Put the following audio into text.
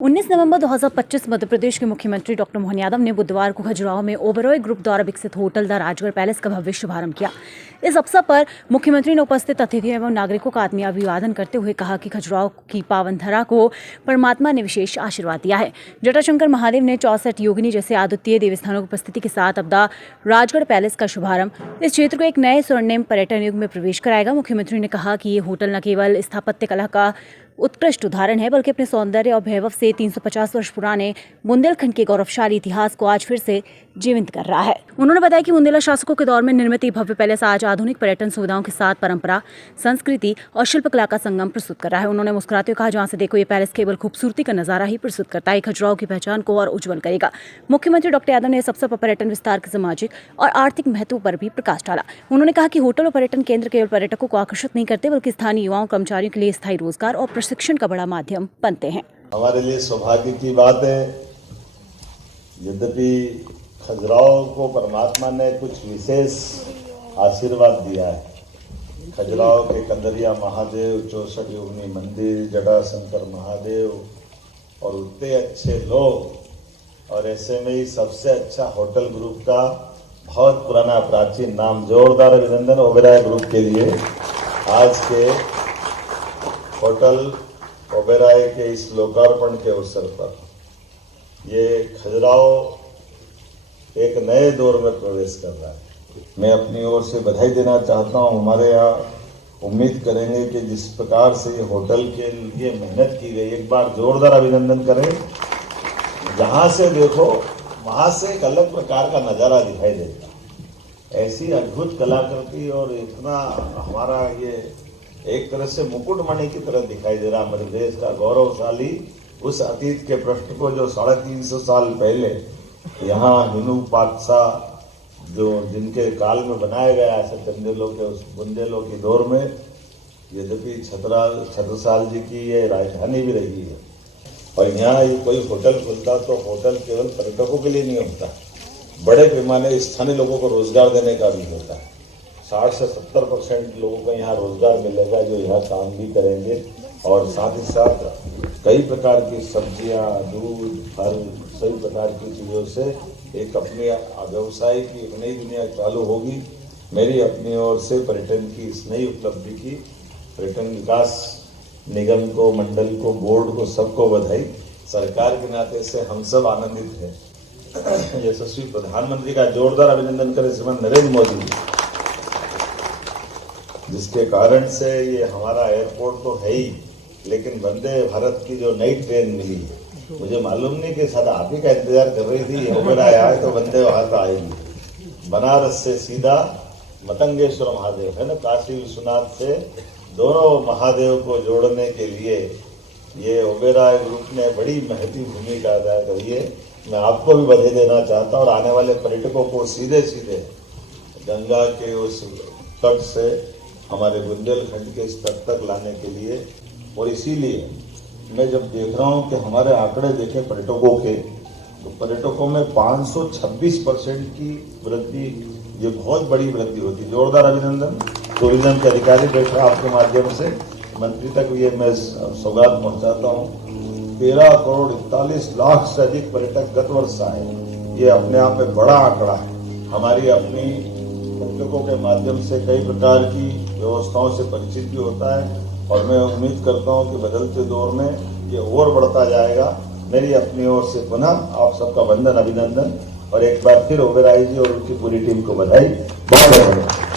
19 नवंबर 2025 मध्य प्रदेश के मुख्यमंत्री डॉक्टर मोहन यादव ने बुधवार को खजुराहो में ओबेरॉय ग्रुप द्वारा विकसित होटल द राजगढ़ पैलेस का भव्य शुभारंभ किया। इस अवसर पर मुख्यमंत्री ने उपस्थित अतिथियों एवं नागरिकों का आत्मीय अभिवादन करते हुए कहा कि खजुराहो की पावन धरा को परमात्मा ने विशेष आशीर्वाद दिया है। जटाशंकर महादेव ने 64 योगिनी जैसे अद्वितीय देवस्थानों की उपस्थिति के साथ अब द राजगढ़ पैलेस का शुभारंभ इस क्षेत्र को एक नए स्वर्णिम पर्यटन युग में प्रवेश कराएगा। मुख्यमंत्री ने कहा कि ये होटल न केवल स्थापत्य कला का उत्कृष्ट उदाहरण है बल्कि अपने सौंदर्य और वैभव से 350 वर्ष पुराने बुंदेलखंड के गौरवशाली इतिहास को आज फिर से जीवंत कर रहा है। उन्होंने बताया कि बुंदेला शासकों के दौर में निर्मित ये भव्य पैलेस आज आधुनिक पर्यटन सुविधाओं के साथ परंपरा, संस्कृति और शिल्पकला का संगम प्रस्तुत कर रहा है। उन्होंने मुस्कुराते हुए कहा, जहाँ से देखो ये पैलेस केवल खूबसूरती का नजारा ही प्रस्तुत करता है, खजुराहो की पहचान को और उज्जवल करेगा। मुख्यमंत्री डॉक्टर यादव ने इस अवसर पर पर्यटन विस्तार के सामाजिक और आर्थिक महत्व पर भी प्रकाश डाला। उन्होंने कहा कि होटल और पर्यटन केंद्र केवल पर्यटकों को आकर्षित नहीं करते बल्कि स्थानीय युवाओं कर्मचारियों के लिए स्थायी रोजगार और प्रशिक्षण का बड़ा माध्यम बनते हैं। हमारे लिए सौभाग्य की बात है, यद्यपि खजुराहो को परमात्मा ने कुछ विशेष आशीर्वाद दिया है। खजुराहो के कंदरिया महादेव, 64 योगिनी मंदिर, जटाशंकर महादेव और उतने अच्छे लोग, और ऐसे में ही सबसे अच्छा होटल ग्रुप का बहुत पुराना प्राचीन नाम, जोरदार अभिनंदन ओबेरॉय ग्रुप के लिए। आज के होटल ओबेरॉय के इस लोकार्पण के अवसर पर ये खजुराहो एक नए दौर में प्रवेश कर रहा है। मैं अपनी ओर से बधाई देना चाहता हूं। हमारे यहाँ उम्मीद करेंगे कि जिस प्रकार से ये होटल के लिए मेहनत की गई, एक बार जोरदार अभिनंदन करें। जहां से देखो वहां से एक अलग प्रकार का नजारा दिखाई देता। ऐसी अद्भुत कलाकृति और इतना हमारा ये एक तरह से मुकुटमणि की तरह दिखाई दे रहा मध्य प्रदेश का गौरवशाली उस अतीत के प्रश्न को जो 350 साल पहले यहाँ हिंदू बादशाह जो जिनके काल में बनाया गया है, चंदेलों के उस बुंदेलों की दौर में, यद्यपि छत्रसाल जी की ये राजधानी भी रही है। और यहाँ ये कोई होटल खुलता तो होटल केवल पर्यटकों के लिए नहीं होता, बड़े पैमाने स्थानीय लोगों को रोजगार देने का भी होता है। 60 से 70% लोगों को यहाँ रोजगार मिलेगा जो यहाँ काम भी करेंगे, और साथ ही साथ कई प्रकार की सब्जियां, दूध, फल, सभी प्रकार की चीज़ों से एक अपने व्यवसाय की एक नई दुनिया चालू होगी। मेरी अपनी ओर से पर्यटन की इस नई उपलब्धि की पर्यटन विकास निगम को, मंडल को, बोर्ड को, सबको बधाई। सरकार के नाते से हम सब आनंदित हैं। यशस्वी प्रधानमंत्री का जोरदार अभिनंदन करें श्रीमान नरेंद्र मोदी, जिसके कारण से ये हमारा एयरपोर्ट तो है ही, लेकिन वंदे भारत की जो नई ट्रेन मिली है, मुझे मालूम नहीं कि शायद आप ही का इंतजार कर रही थी, ओबेरॉय आए तो वंदे भारत आएगी। बनारस से सीधा मतंगेश्वर महादेव है ना, काशी विश्वनाथ से दोनों महादेव को जोड़ने के लिए ये ओबेरॉय ग्रुप ने बड़ी महती भूमिका अदा करी है। मैं आपको भी बधाई देना चाहता हूँ और आने वाले पर्यटकों को सीधे सीधे गंगा के उस तट से हमारे बुंदेलखंड के इस तट तक लाने के लिए। और इसीलिए मैं जब देख रहा हूं कि हमारे आंकड़े देखें पर्यटकों के, तो पर्यटकों में 526% की वृद्धि, ये बहुत बड़ी वृद्धि होती है। जोरदार अभिनंदन। टूरिज्म के अधिकारी बैठे आपके माध्यम से मंत्री तक ये मैं सौगात पहुंचाता हूं। 13 करोड़ 41 लाख से अधिक पर्यटक गत वर्ष आए। ये अपने आप में बड़ा आंकड़ा है। हमारी अपनी पर्यटकों के माध्यम से कई प्रकार की व्यवस्थाओं से परिचित भी होता है, और मैं उम्मीद करता हूं कि बदलते दौर में ये और बढ़ता जाएगा। मेरी अपनी ओर से पुनः आप सबका वंदन, अभिनंदन, और एक बार फिर ओबेरॉय जी और उनकी पूरी टीम को बधाई। बहुत बहुत